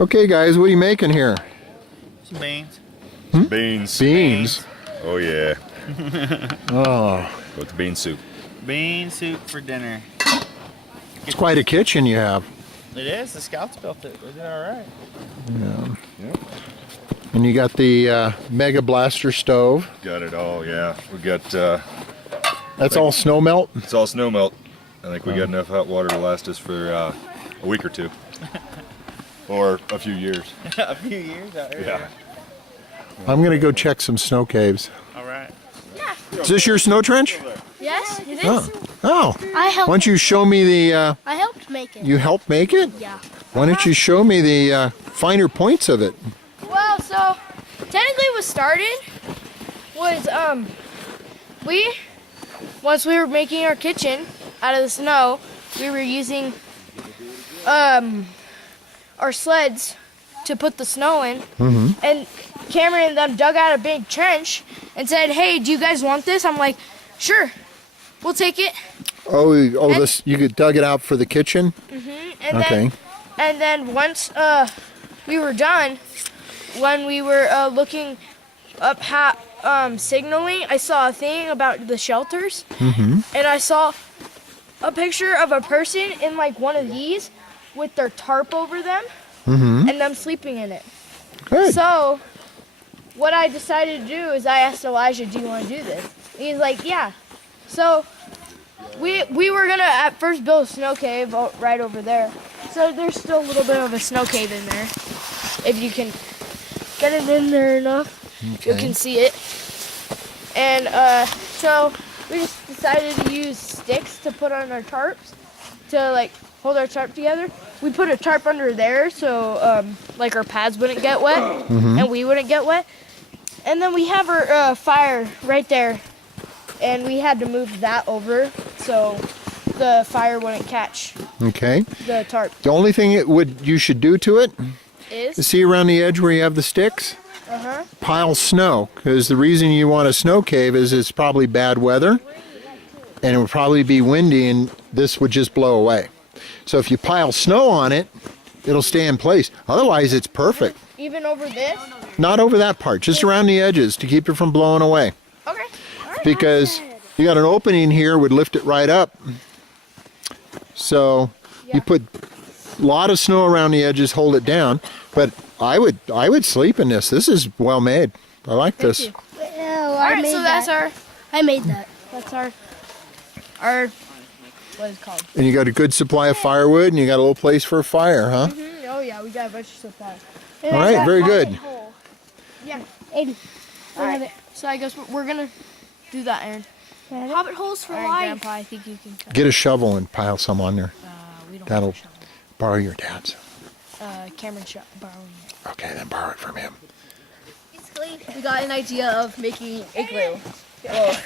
Okay, guys, what are you making here? Some beans. Beans. Beans. Oh yeah. Oh, Go with the bean soup. Bean soup for dinner. it's quite a kitchen you have. It is. The Scouts built it. They did all right. Yeah. Yep. And you got the Mega Blaster stove. Got it all. Yeah. We got. That's all snow melt. It's all snow melt. I think we got enough hot water to last us for a week or two, or a few years. A few years out here. Yeah. I'm gonna go check some snow caves. All right. Is this your snow trench? Yes, it is. Oh. Oh. I helped. Why don't you show me the? I helped make it. You helped make it? Yeah. Why don't you show me the finer points of it? Well, so technically, what started was once we were making our kitchen out of the snow, we were using our sleds to put the snow in, and Cameron and them dug out a big trench and said, "Hey, do you guys want this?" I'm like, "Sure, we'll take it." Oh, this you could dug it out for the kitchen. And Okay. then once we were done, when we were looking up signaling, I saw a thing about the shelters, and I saw a picture of a person in like one of these with their tarp over them, and them sleeping in it. Good. So what I decided to do is I asked Elijah, "Do you want to do this?" And he's like, "Yeah." So we were gonna at first build a snow cave right over there. So there's still a little bit of a snow cave in there. If you can get it in there enough, you can see it. And so we just decided to use sticks to put on our tarps to like hold our tarp together. We put a tarp under there so like our pads wouldn't get wet and we wouldn't get wet. And then we have our fire right there, and we had to move that over so the fire wouldn't catch Okay. the tarp. The only thing you should do to it is Is see around the edge where you have the sticks, pile snow, because the reason you want a snow cave is it's probably bad weather, and it would probably be windy, and this would just blow away. So if you pile snow on it, it'll stay in place. Otherwise, it's perfect. even over this? Not over that part, just around the edges to keep it from blowing away. Okay. Because you got an opening here, would lift it right up. So you put a lot of snow around the edges, hold it down. But I would sleep in this. This is well made. I like this. All right, so that's our. I made that. That's our what is it called? And you got a good supply of firewood, and you got a little place for a fire, huh? Oh yeah, we got a bunch of supplies. All right, very good. Yeah. 80. All right. So I guess we're gonna do that, Aaron. Hobbit holes for life. Grandpa, I think you can. Get a shovel and pile some on there. We don't That'll have a shovel. borrow your dad's. Cameron borrowing it. Okay, then borrow it from him. Basically, we got an idea of making igloo. Well,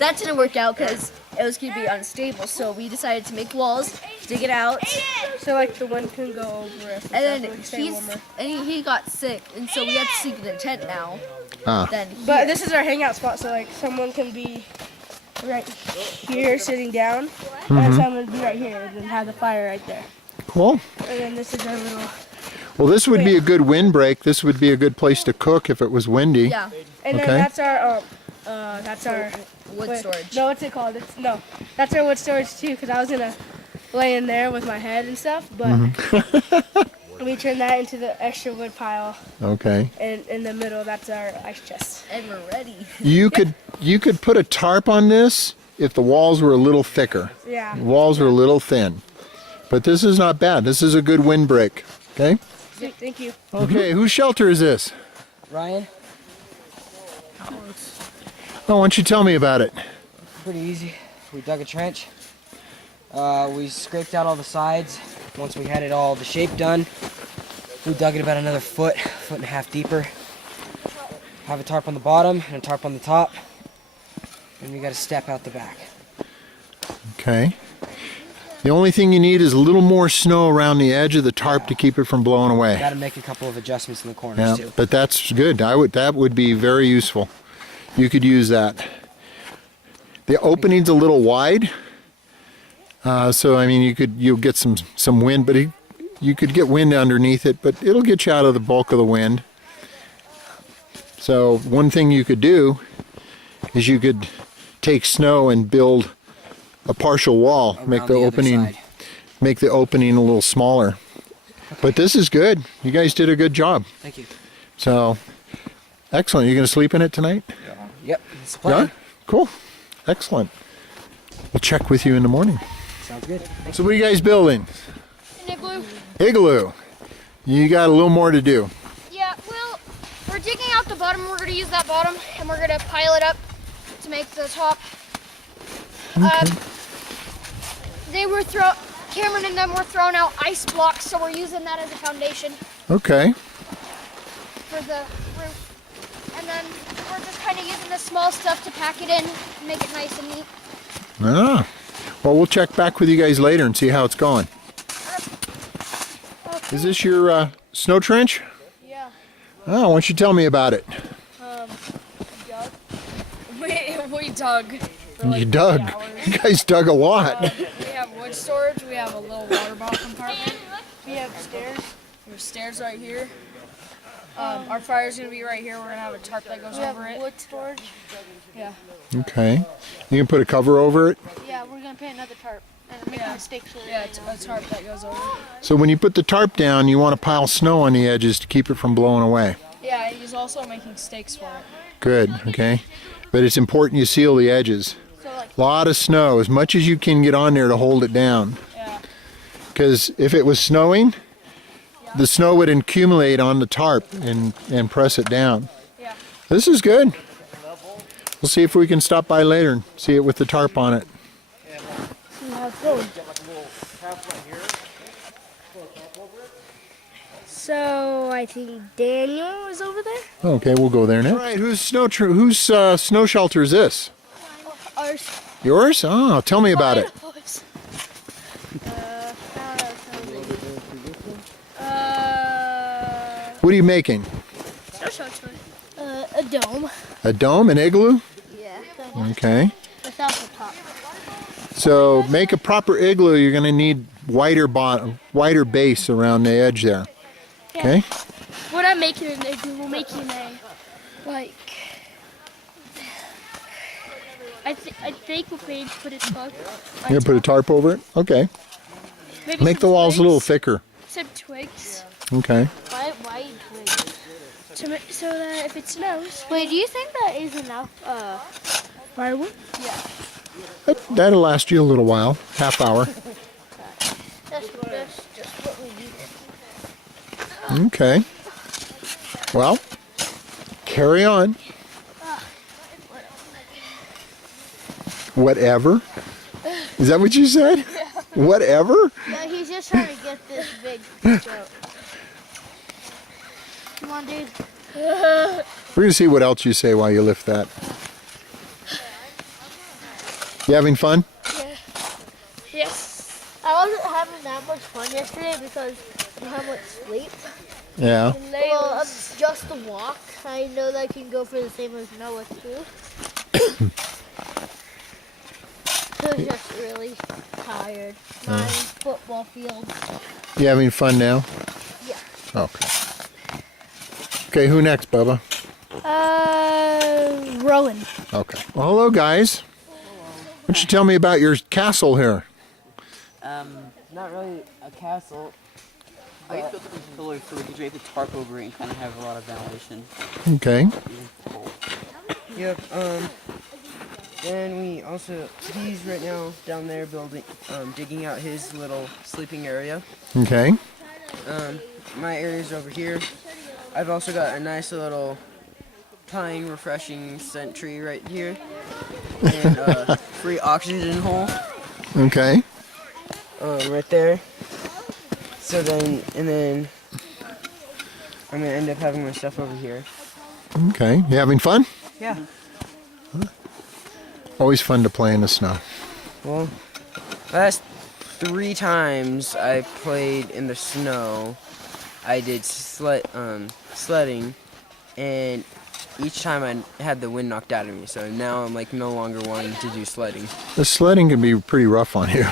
that didn't work out because it was going to be unstable, so we decided to make walls, dig it out, So like the wind can go over us. and then he got sick, and so we had to sleep in a tent now. Ah. Then But this is our hangout spot, so like someone can be right here sitting down, and someone be right here, and then have the fire right there. Cool. And then this is our little. Well, this would be a good windbreak. This would be a good place to cook if it was windy. yeah, And Okay. then that's our wood storage. No, what's it called? That's our wood storage too, because I was gonna lay in there with my head and stuff, but we turned that into the extra wood pile, Okay. and in the middle that's our ice chest. And we're ready. You could put a tarp on this if the walls were a little thicker. Yeah. The walls are a little thin. But this is not bad. This is a good windbreak. Okay? Thank you. Okay, whose shelter is this? Ryan, Oh, why don't you tell me about it? pretty easy. We dug a trench. We scraped out all the sides. Once we had it all the shape done, we dug it about another foot and a half deeper. Have a tarp on the bottom and a tarp on the top. And we got to step out the back. Okay. The only thing you need is a little more snow around the edge of the tarp to keep it from blowing away. Got to make a couple of adjustments in the corners Yeah, too. but that's good. That would be very useful. You could use that. The opening's a little wide, so I mean you'll get some wind, but you could get wind underneath it, but it'll get you out of the bulk of the wind. So one thing you could do is you could take snow and build a partial wall, Around make the the other opening side. make the opening a little smaller. But this is good. You guys did a good job. Thank you. So excellent. You gonna sleep in it tonight? Yep. It's a plan. Yeah? Cool. Excellent. We'll check with you in the morning. Sounds good. So what are you guys building? An igloo. Igloo. You got a little more to do. Yeah, well, we're digging out the bottom. We're going to use that bottom, and we're going to pile it up to make the top. Cameron and them were throwing out ice blocks, so we're using that as a foundation Okay. for the roof. And then we're just kind of using the small stuff to pack it in and make it nice and neat. Ah. Well, we'll check back with you guys later and see how it's going. Is this your snow trench? Yeah. Oh, why don't you tell me about it? We dug. You dug. You guys dug a lot. We have wood storage. We have a little water bottle compartment. We have stairs. There's stairs right here. Our fire's gonna be right here. We're gonna have a tarp that goes over it. Wood storage. Yeah. Okay. You can put a cover over it. Yeah, we're gonna paint another tarp and make Yeah. mistakes with it. Yeah, it's a tarp that goes over it. So when you put the tarp down, you want to pile snow on the edges to keep it from blowing away. Yeah, he's also making stakes for it. Good. Okay. But it's important you seal the edges. A lot of snow, as much as you can get on there to hold it down. Yeah. Because if it was snowing, the snow would accumulate on the tarp and press it down. Yeah. This is good. We'll see if we can stop by later and see it with the tarp on it. So I think Daniel is over there. Okay, we'll go there now. All right, whose snow shelter is this? Ours. Yours? Oh, tell me about it. What are you making? Snow shelter. A dome. A dome, an igloo? Yeah. Okay. Without the top. So make a proper igloo, you're going to need wider base around the edge there. Okay? We're not making an igloo. We're making a I think we're going to put a tarp. You're going to put a tarp over it? Okay. Maybe Make the some walls a little twigs. thicker. Some twigs. Okay. Why twigs? So that if it snows. Wait, do you think that is enough firewood? Yeah. That'll last you a little while, half hour. That's just what we need. Okay. Well, carry on. Whatever? Is that what you said? Whatever? Yeah, he's just trying to get this big out. Come on, dude. We're going to see what else you say while you lift that. You having fun? Yes. I wasn't having that much fun yesterday because of how much sleep. Yeah. Well, just the walk. I know that I can go for the same as Noah too. I was just really tired. 9 football fields. You having fun now? Yeah. Okay. Okay, who next, Bubba? Rowan. Okay. Well, hello, guys. Why don't you tell me about your castle here? Not really a castle. I just built some pillars so we could drape the tarp over it and kind of have a lot of ventilation. Okay. Yep. Then we also, he's right now down there building, digging out his little sleeping area. Okay. My area's over here. I've also got a nice little pine refreshing scent tree right here. And a free oxygen hole Okay. right there. So then, and then I'm gonna end up having my stuff over here. Okay. You having fun? Yeah. Always fun to play in the snow. Well, last 3 times I played in the snow, I did sledding, and each time I had the wind knocked out of me. So now I'm like no longer wanting to do sledding. The sledding can be pretty rough on you.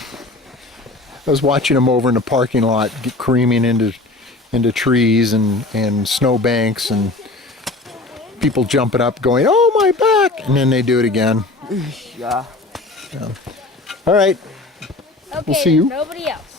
I was watching them over in the parking lot, get careening into trees and snow banks, and people jumping up, going, "Oh, my back!" And then they do it again. Yeah. All right. Okay, see you. nobody else.